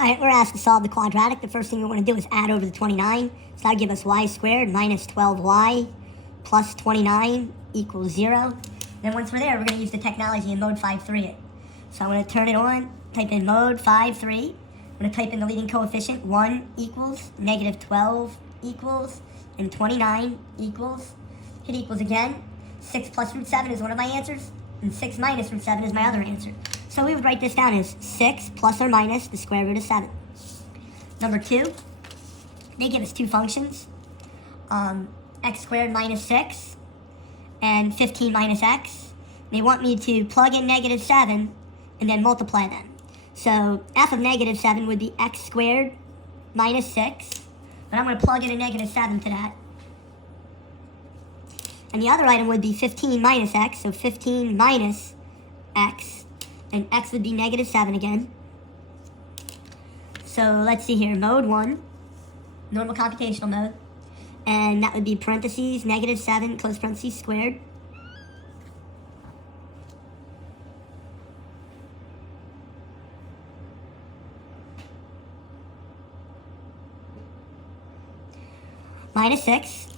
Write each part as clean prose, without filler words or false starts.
All right, we're asked to solve the quadratic. The first thing we want to do is add over the 29. So that'll give us y squared minus 12y plus 29 equals 0. Then once we're there, we're going to use the technology and mode 5.3 it. So I'm going to turn it on, type in mode 5.3. I'm going to type in the leading coefficient. 1 equals, negative 12 equals, and 29 equals. Hit equals again. 6 plus root 7 is one of my answers, and 6 minus root 7 is my other answer. So we would write this down as 6 plus or minus the square root of 7. Number 2, they give us two functions, x squared minus 6 and 15 minus x. They want me to plug in negative 7 and then multiply them. So f of negative 7 would be x squared minus 6, but I'm going to plug in a negative 7 to that. And the other item would be 15 minus x, so 15 minus x, and x would be negative 7 again. So let's see here, mode 1, normal computational mode, and that would be parentheses, negative 7, close parentheses, squared. Minus 6.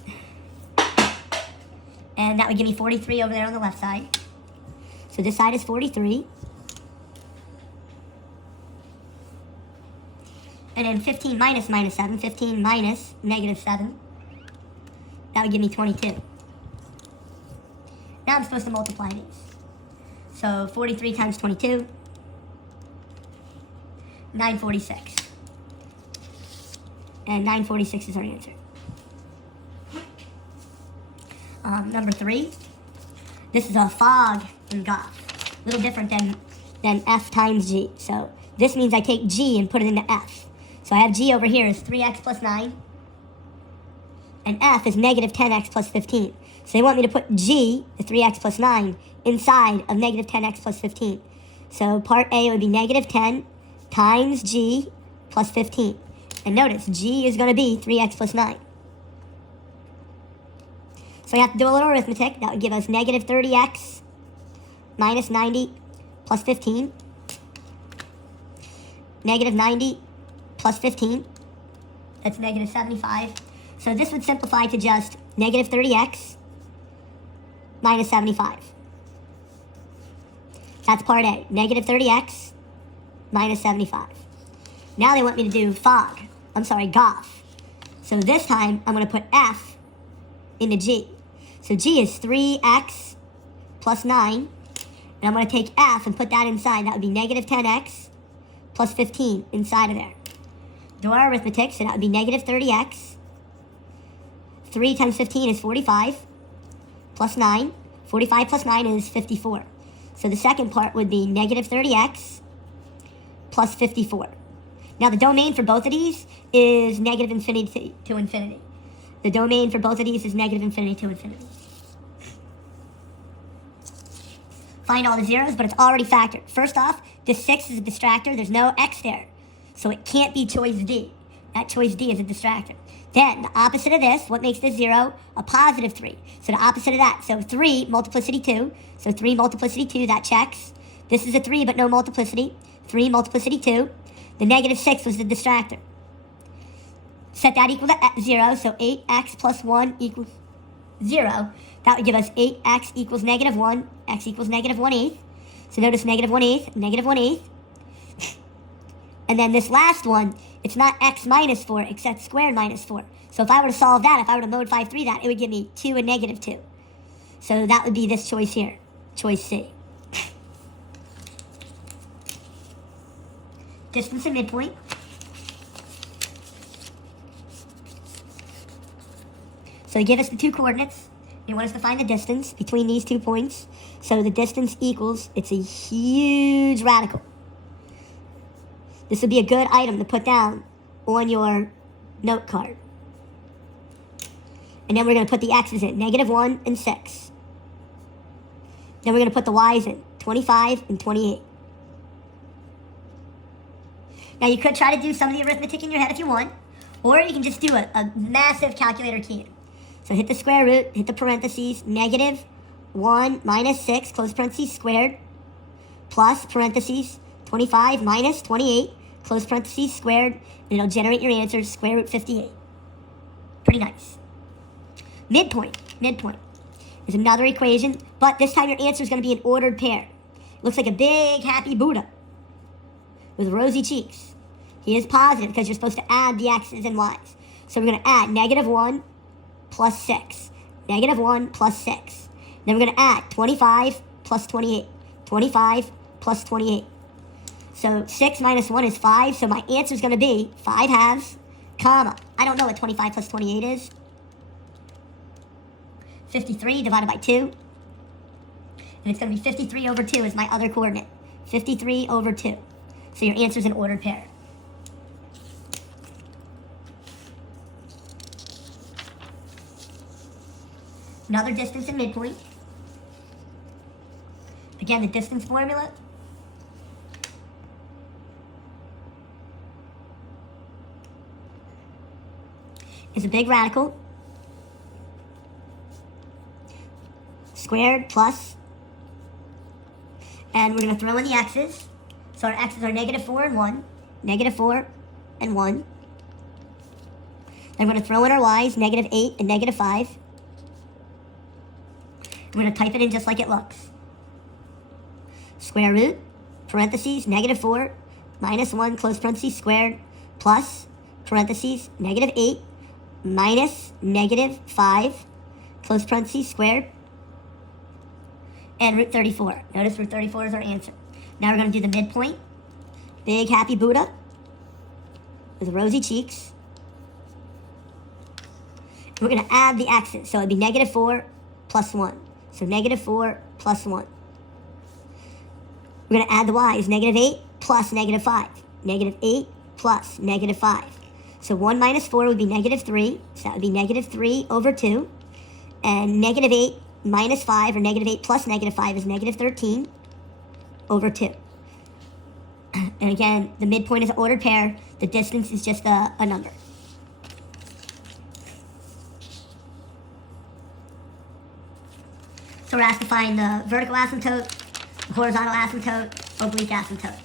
And that would give me 43 over there on the left side. So this side is 43. And then 15 minus minus 7, 15 minus negative 7. That would give me 22. Now I'm supposed to multiply these. So 43 times 22, 946. And 946 is our answer. Number 3, this is a fog in Goff. A little different than f times g. So this means I take g and put it into f. So I have g over here is 3x plus 9. And f is negative 10x plus 15. So they want me to put g, the 3x plus 9, inside of negative 10x plus 15. So part A would be negative 10 times g plus 15. And notice, g is going to be 3x plus 9. So we have to do a little arithmetic. That would give us negative 30x minus 90 plus 15. Negative 90 plus 15. That's negative 75. So this would simplify to just negative 30x minus 75. That's part A. Negative 30x minus 75. Now they want me to do Goff. So this time I'm going to put f into g. So g is 3x plus 9. And I'm going to take f and put that inside. That would be negative 10x plus 15 inside of there. Do our arithmetic, so that would be negative 30x. 3 times 15 is 45 plus 9. 45 plus 9 is 54. So the second part would be negative 30x plus 54. Now the domain for both of these is negative infinity to infinity. The domain for both of these is negative infinity to infinity. Find all the zeros, but it's already factored. First off, this 6 is a distractor. There's no x there. So it can't be choice D. That choice D is a distractor. Then, the opposite of this, what makes this 0? A positive 3. So the opposite of that. So 3 multiplicity 2. So 3 multiplicity 2, that checks. This is a 3, but no multiplicity. 3 multiplicity 2. The negative 6 was the distractor. Set that equal to 0, so 8x plus 1 equals 0. That would give us 8x equals negative 1, x equals negative 1/8. So notice negative 1/8, negative 1/8. And then this last one, it's not x minus 4, it's x squared minus 4. So if I were to solve that, if I were to mode 5.3 that, it would give me 2 and negative 2. So that would be this choice here, choice C. Distance and midpoint. So they give us the two coordinates. They want us to find the distance between these 2 points. So the distance equals, it's a huge radical. This would be a good item to put down on your note card. And then we're going to put the x's in, negative 1 and 6. Then we're going to put the y's in, 25 and 28. Now you could try to do some of the arithmetic in your head if you want, or you can just do a massive calculator key. So hit the square root, hit the parentheses, negative 1 minus 6, close parentheses, squared, plus parentheses, 25 minus 28, close parentheses, squared, and it'll generate your answer, square root 58. Pretty nice. Midpoint is another equation, but this time your answer is going to be an ordered pair. Looks like a big happy Buddha with rosy cheeks. He is positive because you're supposed to add the x's and y's. So we're going to add -1 plus 6. -1 plus 6. Then we're going to add 25 plus 28. 25 plus 28. So 6 minus 1 is 5. So my answer is going to be 5 halves, comma. I don't know what 25 plus 28 is. 53 divided by 2. And it's going to be 53 over 2 is my other coordinate. 53 over 2. So your answer is an ordered pair. Another distance and midpoint. Again, the distance formula is a big radical squared plus, and we're going to throw in the x's. So our x's are -4 and 1, -4 and 1. Then we're going to throw in our y's, -8 and -5. We're going to type it in just like it looks. Square root, parentheses, -4, -1, close parentheses, squared, plus, parentheses, -8, minus -5, close parentheses, squared, and root 34. Notice root 34 is our answer. Now we're going to do the midpoint. Big happy Buddha with rosy cheeks. We're going to add the x's. So it'd be -4 plus 1. So -4 plus 1. We're going to add the y's. -8 plus -5. -8 plus -5. So 1 minus 4 would be -3. So that would be -3 over 2. And -8 minus 5, or -8 plus -5 is -13 over 2. And again, the midpoint is an ordered pair. The distance is just a number. So we're asked to find the vertical asymptote, the horizontal asymptote, oblique asymptote.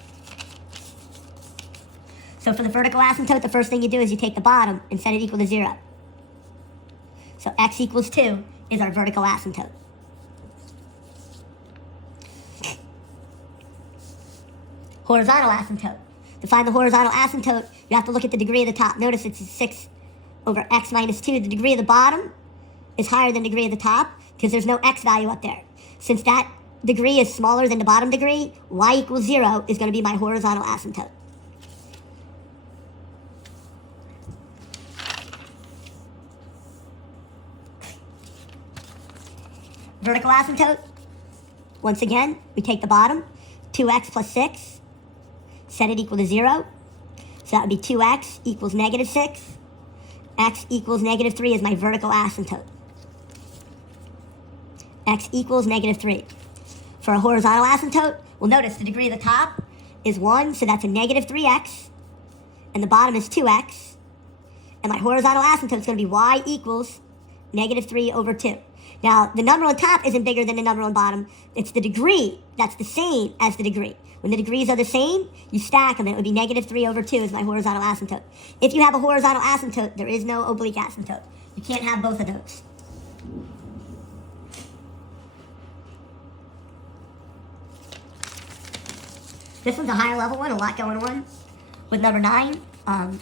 So for the vertical asymptote, the first thing you do is you take the bottom and set it equal to 0. So x equals 2 is our vertical asymptote. Horizontal asymptote. To find the horizontal asymptote, you have to look at the degree of the top. Notice it's 6 over x minus 2. The degree of the bottom is higher than the degree of the top because there's no x value up there. Since that degree is smaller than the bottom degree, y equals 0 is going to be my horizontal asymptote. Vertical asymptote, once again, we take the bottom, 2x plus 6, set it equal to 0. So that would be 2x equals -6. X equals -3 is my vertical asymptote. X equals -3. For a horizontal asymptote, well, notice the degree of the top is 1, so that's a -3x, and the bottom is 2x, and my horizontal asymptote is going to be y equals -3 over 2. Now, the number on top isn't bigger than the number on bottom. It's the degree that's the same as the degree. When the degrees are the same, you stack them, and it would be -3 over 2 is my horizontal asymptote. If you have a horizontal asymptote, there is no oblique asymptote. You can't have both of those. This one's a higher level one, a lot going on with number 9. And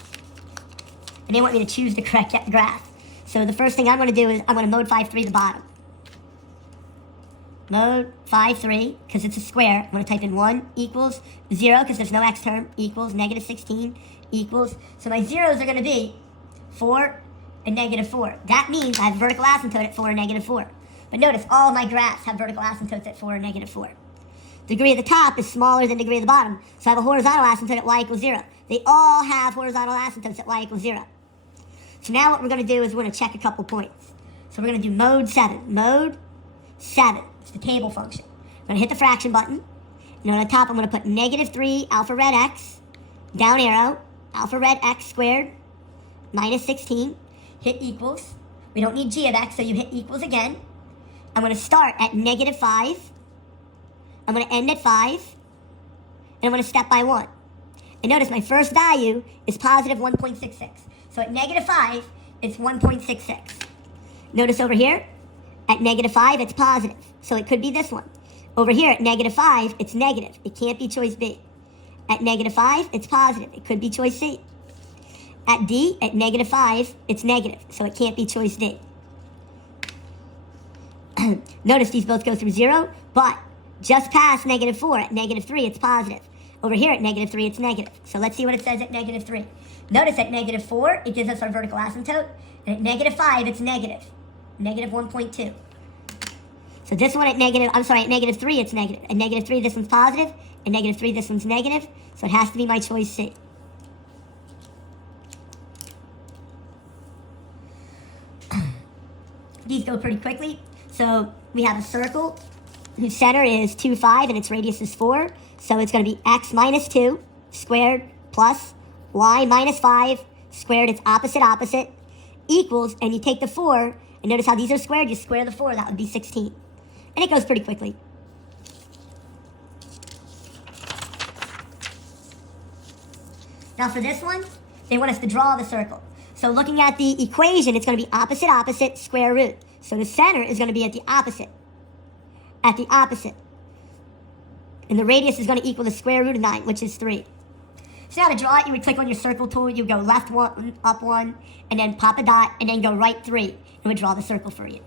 they want me to choose the correct graph. So the first thing I'm going to do is I'm going to mode 5-3 the bottom. Mode 5-3, because it's a square. I'm going to type in 1 equals 0, because there's no x term, equals -16, equals. So my zeros are going to be 4 and -4. That means I have vertical asymptote at 4 and -4. But notice all of my graphs have vertical asymptotes at 4 and -4. Degree of the top is smaller than degree of the bottom, so I have a horizontal asymptote at y equals 0. They all have horizontal asymptotes at y equals 0. So now what we're going to do is we're going to check a couple points. So we're going to do mode 7. Mode 7. It's the table function. I'm going to hit the fraction button. And on the top, I'm going to put -3 alpha red x, down arrow, alpha red x squared, -16, hit equals. We don't need g of x, so you hit equals again. I'm going to start at -5. I'm going to end at 5. And I'm going to step by 1. And notice my first value is positive 1.66. So at negative 5, it's 1.66. Notice over here, at negative 5, it's positive. So it could be this one. Over here at negative 5, it's negative. It can't be choice B. At negative 5, it's positive. It could be choice C. At D, at negative 5, it's negative. So it can't be choice D. Notice these both go through 0, but just past negative 4, at negative 3, it's positive. Over here at negative 3, it's negative. So let's see what it says at negative 3. Notice at negative 4, it gives us our vertical asymptote. And at negative 5, it's negative. Negative 1.2. So this one at negative 3, it's negative. At negative 3, this one's positive. At negative 3, this one's negative. So it has to be my choice C. These go pretty quickly. So we have a circle whose center is 2, 5, and its radius is 4. So it's going to be x minus 2 squared plus y minus 5 squared, it's opposite, equals, and you take the 4, and notice how these are squared, you square the 4, that would be 16. And it goes pretty quickly. Now for this one, they want us to draw the circle. So looking at the equation, it's going to be opposite, square root. So the center is going to be at the opposite. And the radius is going to equal the square root of 9, which is 3. So now to draw it, you would click on your circle tool, you would go left 1, up 1, and then pop a dot, and then go right 3, and it would draw the circle for you.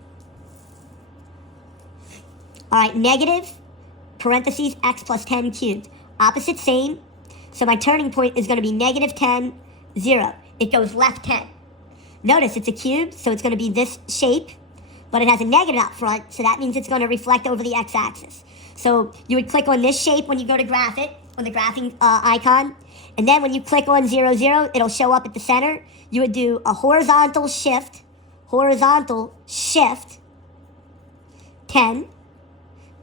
All right, negative, parentheses, x plus 10 cubed. Opposite, same. So my turning point is going to be negative 10, 0. It goes left 10. Notice it's a cube, so it's going to be this shape, but it has a negative out front, so that means it's going to reflect over the x-axis. So you would click on this shape when you go to graph it, on the graphing icon, and then when you click on 0, 0, it'll show up at the center. You would do a horizontal shift, 10,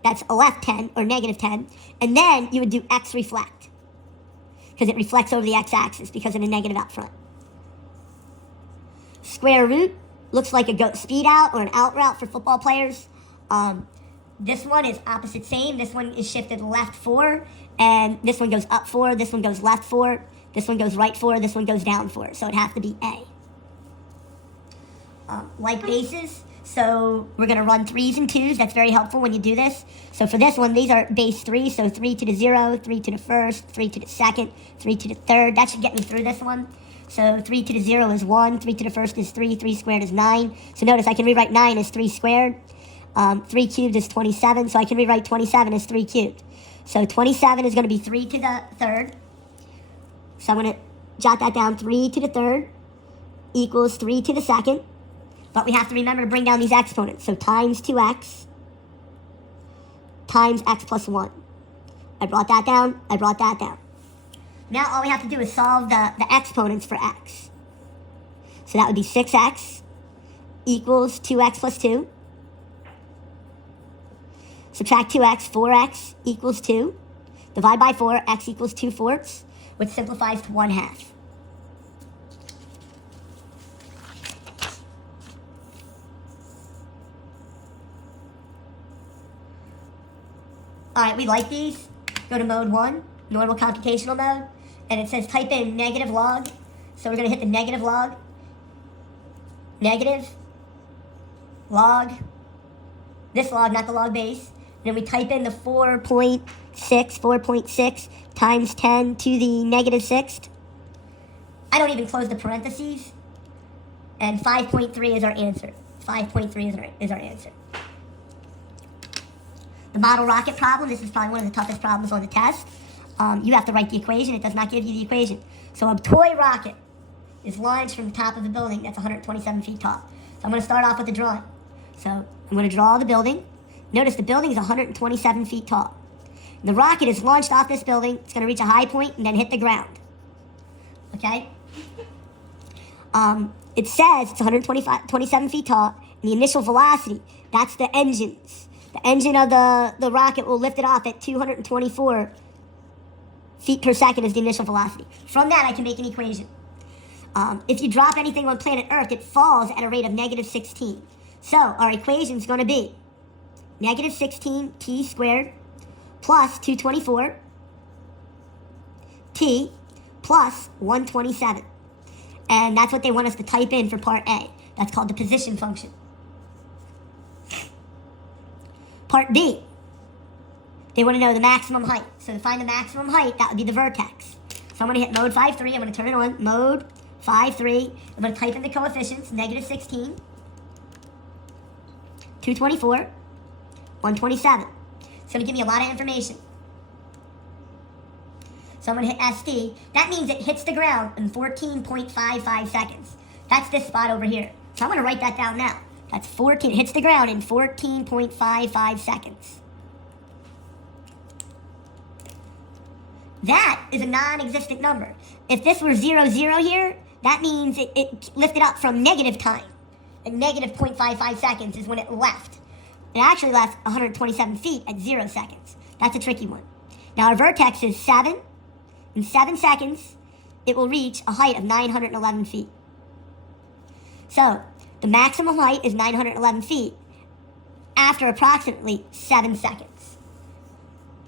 that's a left 10, or negative 10, and then you would do x reflect, because it reflects over the x-axis because of the negative out front. Square root looks like a speed out or an out route for football players. This one is opposite same. This one is shifted left 4, and this one goes up 4, this one goes left 4, this one goes right 4, this one goes down 4. So it has to be A. Like bases, so we're going to run 3s and 2s. That's very helpful when you do this. So for this one, these are base 3, so 3 to the 0, 3 to the 1st, 3 to the 2nd, 3 to the 3rd. That should get me through this one. So 3 to the 0 is 1, 3 to the 1st is 3, 3 squared is 9. So notice I can rewrite 9 as 3 squared. 3 cubed is 27, so I can rewrite 27 as 3 cubed. So 27 is going to be 3 to the 3rd. So I'm going to jot that down, 3 to the 3rd equals 3 to the 2nd. But we have to remember to bring down these exponents. So times 2x times x plus 1. I brought that down, I brought that down. Now all we have to do is solve the exponents for x. So that would be 6x equals 2x plus 2. Subtract 2x, 4x equals 2. Divide by 4, x equals 2/4, which simplifies to 1/2. All right, we like these. Go to mode 1, normal computational mode, and it says type in negative log. So we're going to hit the negative log. Negative log. This log, not the log base. And then we type in the 4.6 times 10 to the negative 6th. I don't even close the parentheses. And 5.3 is our answer. 5.3 is our answer. The model rocket problem, this is probably one of the toughest problems on the test. You have to write the equation. It does not give you the equation. So a toy rocket is launched from the top of a building that's 127 feet tall. So I'm going to start off with the drawing. So I'm going to draw the building. Notice the building is 127 feet tall. The rocket is launched off this building. It's going to reach a high point and then hit the ground. Okay? It says it's 127 feet tall, and the initial velocity, that's the engines. The engine of the rocket will lift it off at 224 feet per second is the initial velocity. From that, I can make an equation. If you drop anything on planet Earth, it falls at a rate of negative 16. So our equation is going to be negative 16 t squared plus 224 t plus 127. And that's what they want us to type in for part A. That's called the position function. Part B, they want to know the maximum height. So to find the maximum height, that would be the vertex. So I'm going to hit mode 5.3. I'm going to turn it on. Mode 5.3. I'm going to type in the coefficients. Negative 16, 224, 127. It's going to give me a lot of information. So I'm going to hit SD. That means it hits the ground in 14.55 seconds. That's this spot over here. So I'm going to write that down now. That's 14. It hits the ground in 14.55 seconds. That is a non-existent number. If this were 0, 0 here, that means it lifted up from negative time. And negative 0.55 seconds is when it left. It actually left 127 feet at 0 seconds. That's a tricky one. Now our vertex is 7. In 7 seconds, it will reach a height of 911 feet. So the maximum height is 911 feet after approximately 7 seconds.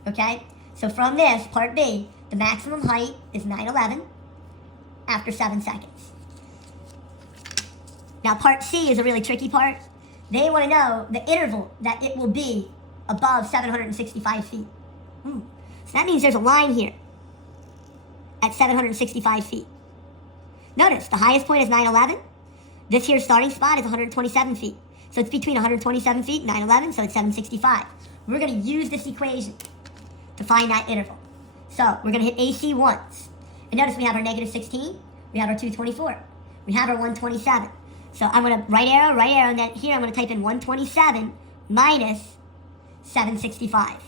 Okay? So from this, part B, the maximum height is 911 after 7 seconds. Now part C is a really tricky part. They want to know the interval that it will be above 765 feet. So that means there's a line here at 765 feet. Notice, the highest point is 911. This here starting spot is 127 feet. So it's between 127 feet and 911, so it's 765. We're going to use this equation to find that interval. So we're going to hit AC once. And notice we have our negative 16, we have our 224, we have our 127. So I'm going to right arrow, and then here I'm going to type in 127 minus 765.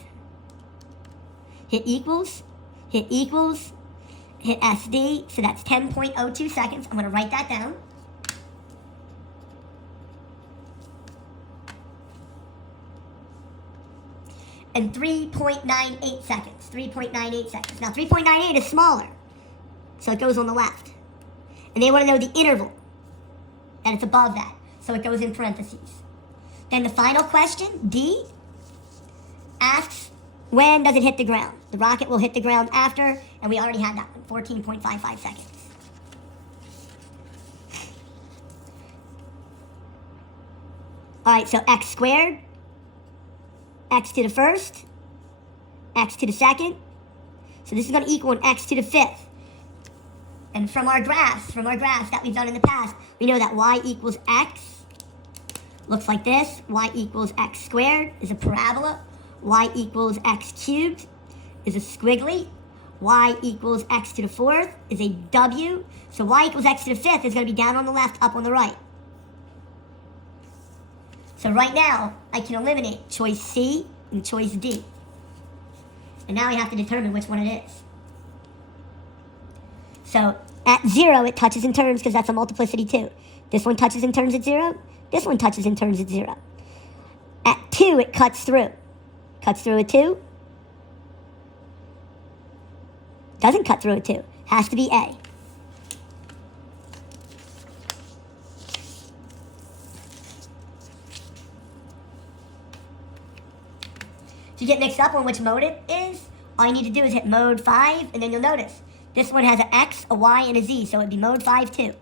Hit equals, hit SD, so that's 10.02 seconds. I'm going to write that down. And 3.98 seconds. 3.98 seconds. Now 3.98 is smaller, so it goes on the left. And they want to know the interval, and it's above that, so it goes in parentheses. Then the final question, D, asks when does it hit the ground? The rocket will hit the ground after, and we already had that one, 14.55 seconds. All right, so x squared, x to the first, x to the second. So this is going to equal an x to the fifth. And from our graphs that we've done in the past, we know that y equals x looks like this. Y equals x squared is a parabola. Y equals x cubed is a squiggly. Y equals x to the fourth is a W. So y equals x to the fifth is going to be down on the left, up on the right. So right now, I can eliminate choice C and choice D. And now we have to determine which one it is. So at 0, it touches and turns because that's a multiplicity 2. This one touches and turns at 0. This one touches and turns at 0. At 2, it cuts through. Cuts through at 2. Doesn't cut through at 2. Has to be A. If you get mixed up on which mode it is, all you need to do is hit mode 5, and then you'll notice this one has an X, a Y, and a Z, so it'd be mode 5 too.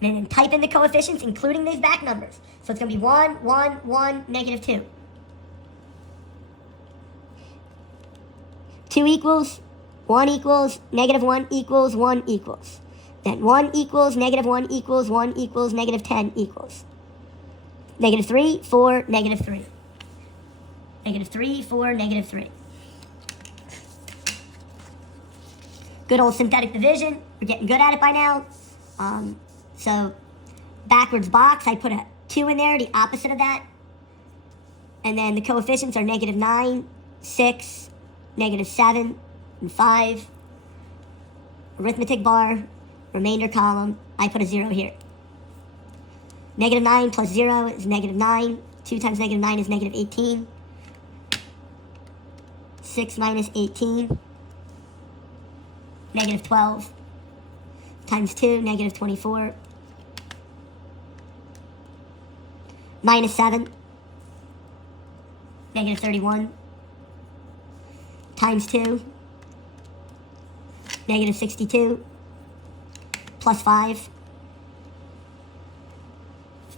And then type in the coefficients, including these back numbers. So it's going to be 1, 1, 1, negative 2. 2 equals, 1 equals, negative 1 equals, 1 equals. Then 1 equals, negative 1 equals, 1 equals, negative 10 equals. Negative 3, 4, negative 3. Negative 3, 4, negative 3. Good old synthetic division. We're getting good at it by now. So backwards box, I put a 2 in there, the opposite of that. And then the coefficients are negative 9, 6, negative 7, and 5. Arithmetic bar, remainder column, I put a 0 here. Negative 9 plus 0 is negative 9. 2 times negative 9 is negative 18. 6 minus 18, negative 12, times 2, negative 24, minus 7, negative 31, times 2, negative 62, plus 5,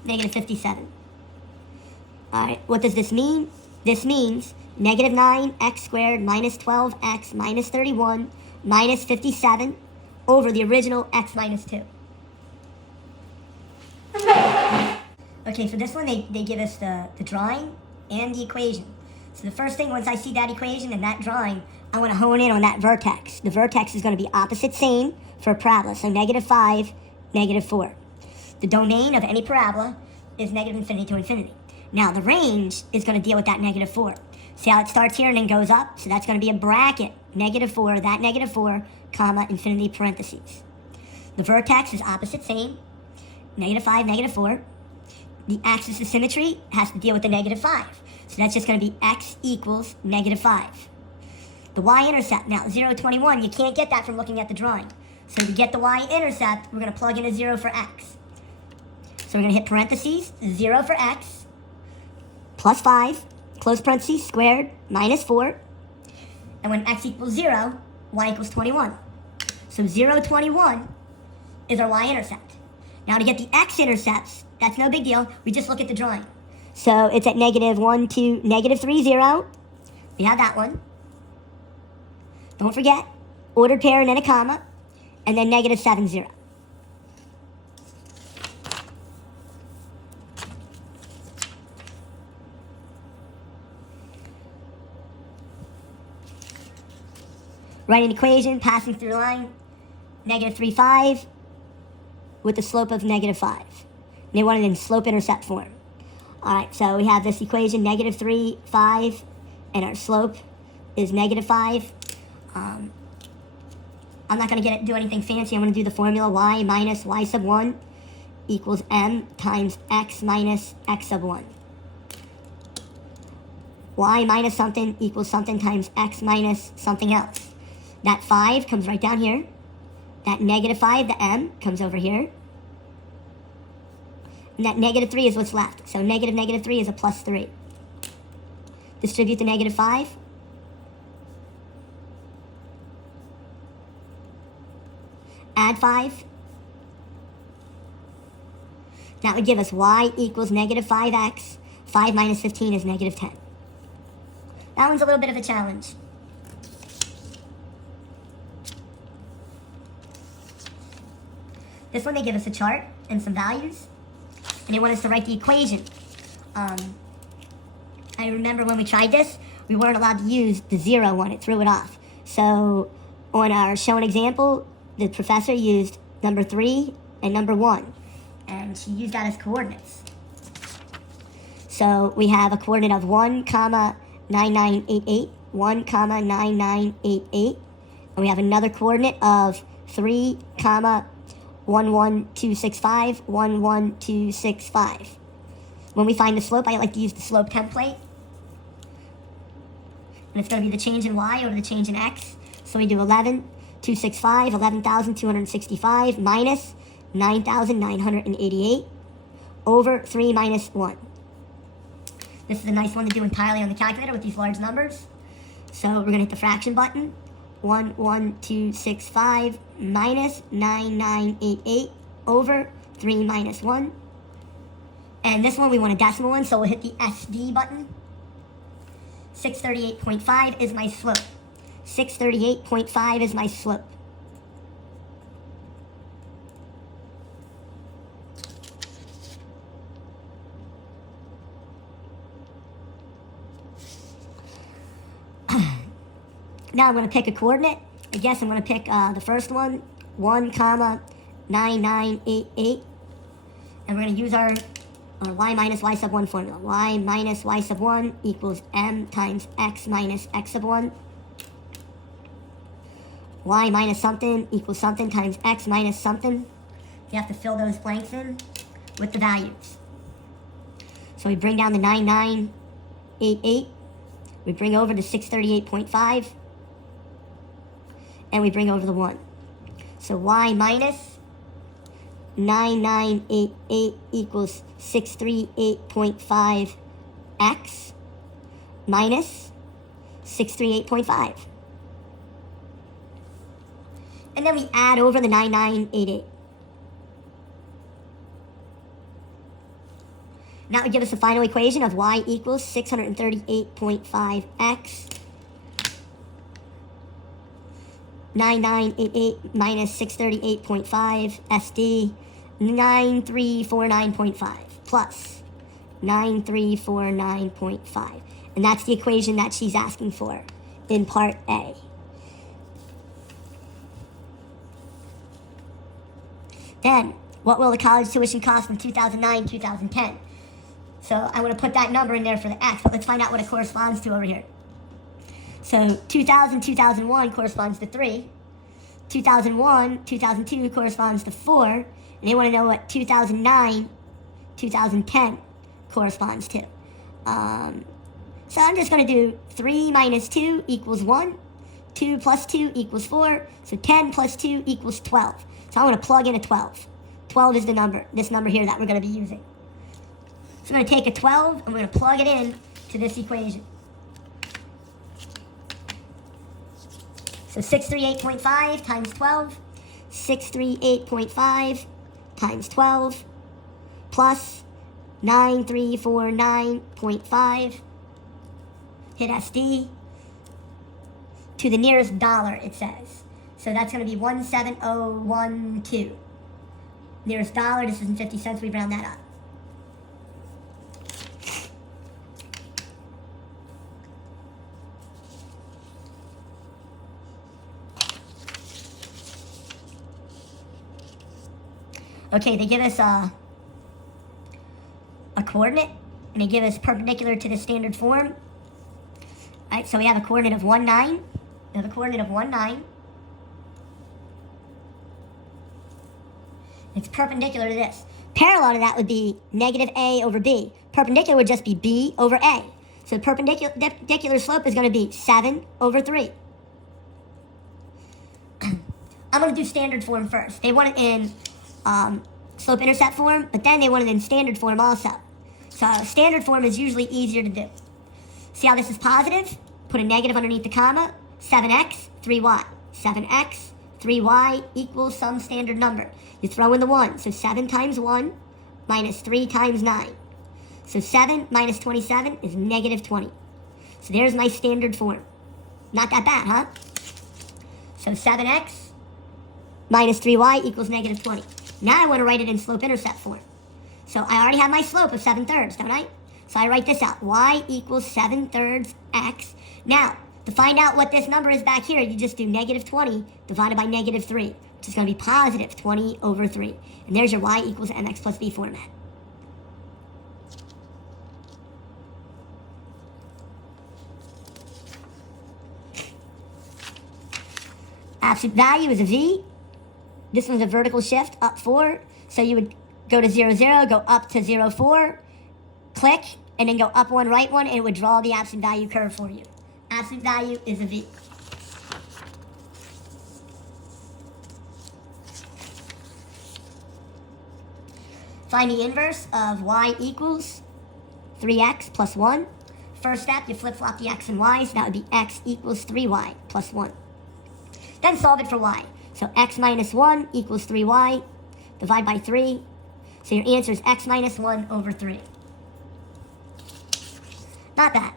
negative 57. All right, what does this mean? This means negative 9x squared minus 12x minus 31 minus 57 over the original x minus 2. Okay, for this one, they give us the drawing and the equation. So the first thing, once I see that equation and that drawing, I want to hone in on that vertex. The vertex is going to be opposite same for a parabola, so negative 5, negative 4. The domain of any parabola is negative infinity to infinity. Now, the range is going to deal with that negative 4. See how it starts here and then goes up? So that's going to be a bracket, negative 4, that negative 4, comma, infinity parentheses. The vertex is opposite same, negative 5, negative 4. The axis of symmetry has to deal with the negative 5. So that's just going to be x equals negative 5. The y-intercept, now 0, 21, you can't get that from looking at the drawing. So to get the y-intercept, we're going to plug in a 0 for x. So we're going to hit parentheses, 0 for x, plus 5, close parentheses, squared, minus 4. And when x equals 0, y equals 21. So 0, 21 is our y-intercept. Now to get the x-intercepts, that's no big deal. We just look at the drawing. So it's at negative 1, 2, negative 3, 0. We have that one. Don't forget, ordered pair and then a comma, and then negative 7, 0. Write an equation passing through line, negative 3, 5, with the slope of negative 5. And they want it in slope-intercept form. All right, so we have this equation, negative 3, 5, and our slope is negative 5. I'm not going to do anything fancy. I'm going to do the formula y minus y sub 1 equals m times x minus x sub 1. Y minus something equals something times x minus something else. That 5 comes right down here. That negative 5, the m, comes over here. And that negative 3 is what's left. So negative 3 is a plus 3. Distribute the negative 5. Add 5. That would give us y equals negative 5x. 5 minus 15 is negative 10. That one's a little bit of a challenge. This one, they give us a chart and some values, and they want us to write the equation. I remember when we tried this, we weren't allowed to use the 0 one. It threw it off. So on our shown example, the professor used number 3 and number 1, and she used that as coordinates. So we have a coordinate of 1, comma, 9988, 1, comma, 9988, and we have another coordinate of 3, comma, 11265, 11265. When we find the slope, I like to use the slope template. And it's going to be the change in y over the change in x. So we do 11,265, 11,265 minus 9,988 over 3 minus 1. This is a nice one to do entirely on the calculator with these large numbers. So we're going to hit the fraction button. 11265 minus 9988 over 3 minus 1. And this one we want a decimal one, so we'll hit the SD button. 638.5 is my slope. 638.5 is my slope. Now I'm going to pick a coordinate. I guess I'm going to pick the first one, 1, comma, 9988. And we're going to use our y minus y sub 1 formula. Y minus y sub 1 equals m times x minus x sub 1. Y minus something equals something times x minus something. You have to fill those blanks in with the values. So we bring down the 9988. We bring over the 638.5. And we bring over the 1. So y minus 9988 equals 638.5 x minus 638.5. And then we add over the 9988. that would give us the final equation of y equals 638.5x 9988 minus 638.5 SD 9349.5 plus 9349.5. And that's the equation that she's asking for in part A. Then, what will the college tuition cost from 2009-2010? So I want to put that number in there for the x, but let's find out what it corresponds to over here. So 2000-2001 corresponds to 3. 2001-2002 corresponds to 4. And they want to know what 2009-2010 corresponds to. So I'm just going to do 3 minus 2 equals 1. 2 plus 2 equals 4. So 10 plus 2 equals 12. So I want to plug in a 12. 12 is the number, this number here that we're going to be using. So I'm going to take a 12, I'm going to plug it in to this equation. So 638.5 times 12, 638.5 times 12, plus 9349.5, hit SD, to the nearest dollar, it says. So that's going to be 17012. Nearest dollar, this is in 50 cents, we round that up. Okay, they give us a coordinate, and they give us perpendicular to the standard form. All right, so we have a coordinate of 1, 9. We have a coordinate of 1, 9. It's perpendicular to this. Parallel to that would be negative a over b. Perpendicular would just be b over a. So the perpendicular slope is going to be 7 over 3. I'm going to do standard form first. They want it in slope-intercept form, but then they want it in standard form also. So standard form is usually easier to do. See how this is positive? Put a negative underneath the comma. 7x, 3y. 7x, 3y equals some standard number. You throw in the 1. So 7 times 1 minus 3 times 9. So 7 minus 27 is negative 20. So there's my standard form. Not that bad, huh? So 7x minus 3y equals negative 20. Now I want to write it in slope-intercept form. So I already have my slope of 7/3, don't I? So I write this out. Y equals 7/3 x. Now, to find out what this number is back here, you just do negative 20 divided by negative 3, which is going to be positive 20 over 3. And there's your y equals mx plus b format. Absolute value is a v. This one's a vertical shift, up 4. So you would go to 0, 0, go up to 0, 4, click, and then go up 1, right 1, and it would draw the absolute value curve for you. Absolute value is a v. Find the inverse of y equals 3x plus 1. First step, you flip-flop the x and y, so that would be x equals 3y plus 1. Then solve it for y. So x minus 1 equals 3y. Divide by 3. So your answer is x minus 1 over 3. Not bad.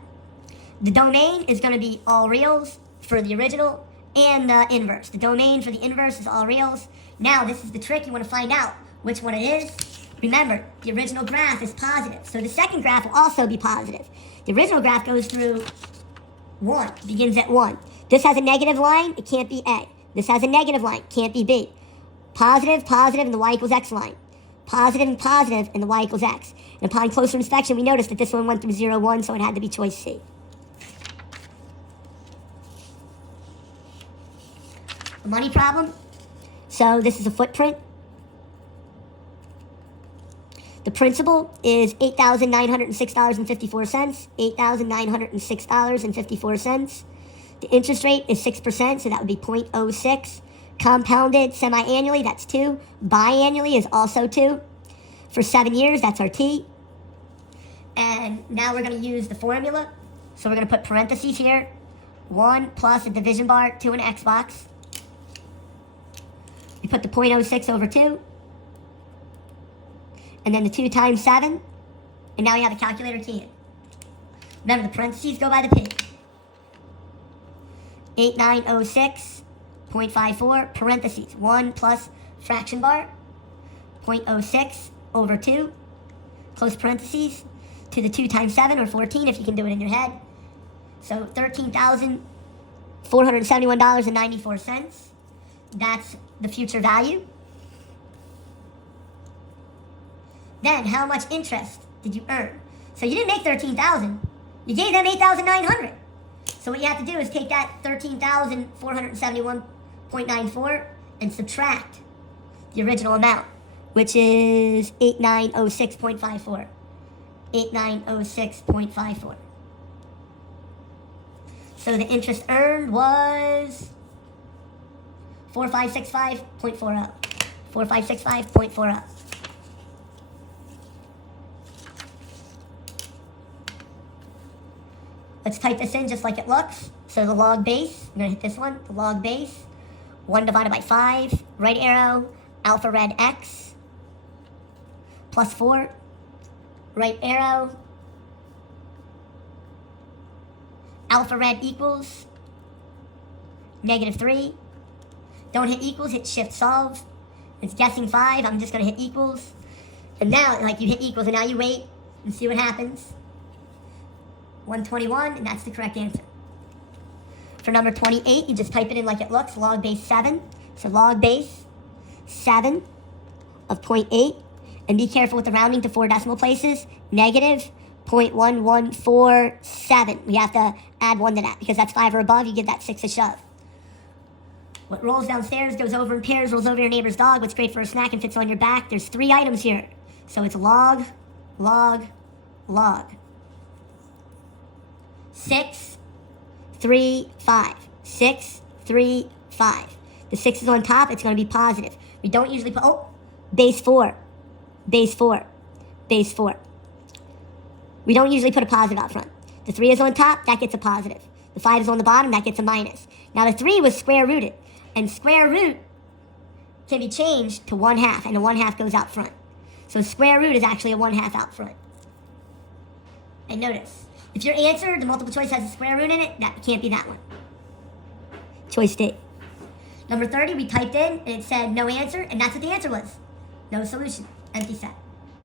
The domain is going to be all reals for the original and the inverse. The domain for the inverse is all reals. Now, this is the trick. You want to find out which one it is. Remember, the original graph is positive. So the second graph will also be positive. The original graph goes through 1, begins at 1. This has a negative line. It can't be A. This has a negative line. Can't be B. Positive, positive, and the y equals x line. Positive and positive, and the y equals x. And upon closer inspection, we noticed that this one went through 0, 1, so it had to be choice C. A money problem. So this is a footprint. The principal is $8,906.54. $8,906.54. The interest rate is 6%, so that would be 0.06. Compounded semi-annually, that's 2. Biannually is also 2. For 7 years, that's our T. And now we're going to use the formula. So we're going to put parentheses here. 1 plus a division bar, 2 in X box. We put the 0.06 over 2. And then the 2 times 7. And now you have a calculator key in. Remember, the parentheses go by the P. 8906.54, parentheses, 1 plus fraction bar, 0.06 over 2, close parentheses, to the 2 times 7, or 14 if you can do it in your head. So $13,471.94. That's the future value. Then, how much interest did you earn? So you didn't make $13,000. You gave them $8,900. So what you have to do is take that $13,471.94 and subtract the original amount, which is 8906.54. 8906.54. So the interest earned was 4565.40. 4565.40. Let's type this in just like it looks. So the log base, I'm going to hit this one, the log base, 1 divided by 5, right arrow, alpha red x, plus 4, right arrow, alpha red equals, -3. Don't hit equals, hit shift solve. It's guessing 5, I'm just going to hit equals. And now, like, you hit equals, and now you wait and see what happens. 121, and that's the correct answer. For number 28, you just type it in like it looks, log base 7. So log base 7 of 0.8. And be careful with the rounding to 4 decimal places. -.1147. We have to add 1 to that, because that's 5 or above, you give that 6 a shove. What rolls downstairs goes over in pairs, rolls over your neighbor's dog. What's great for a snack and fits on your back? There's 3 items here. So it's log, log, log. 6, 3, 5. 6, 3, 5. The 6 is on top, it's going to be positive. We don't usually put, base 4. Base 4. Base 4. We don't usually put a positive out front. The 3 is on top, that gets a positive. The 5 is on the bottom, that gets a minus. Now the 3 was square rooted. And square root can be changed to 1/2, and the 1/2 goes out front. So square root is actually a 1/2 out front. And notice, if your answer, the multiple choice, has a square root in it, that can't be that one. Choice D. Number 30, we typed in, and it said no answer, and that's what the answer was. No solution. Empty set.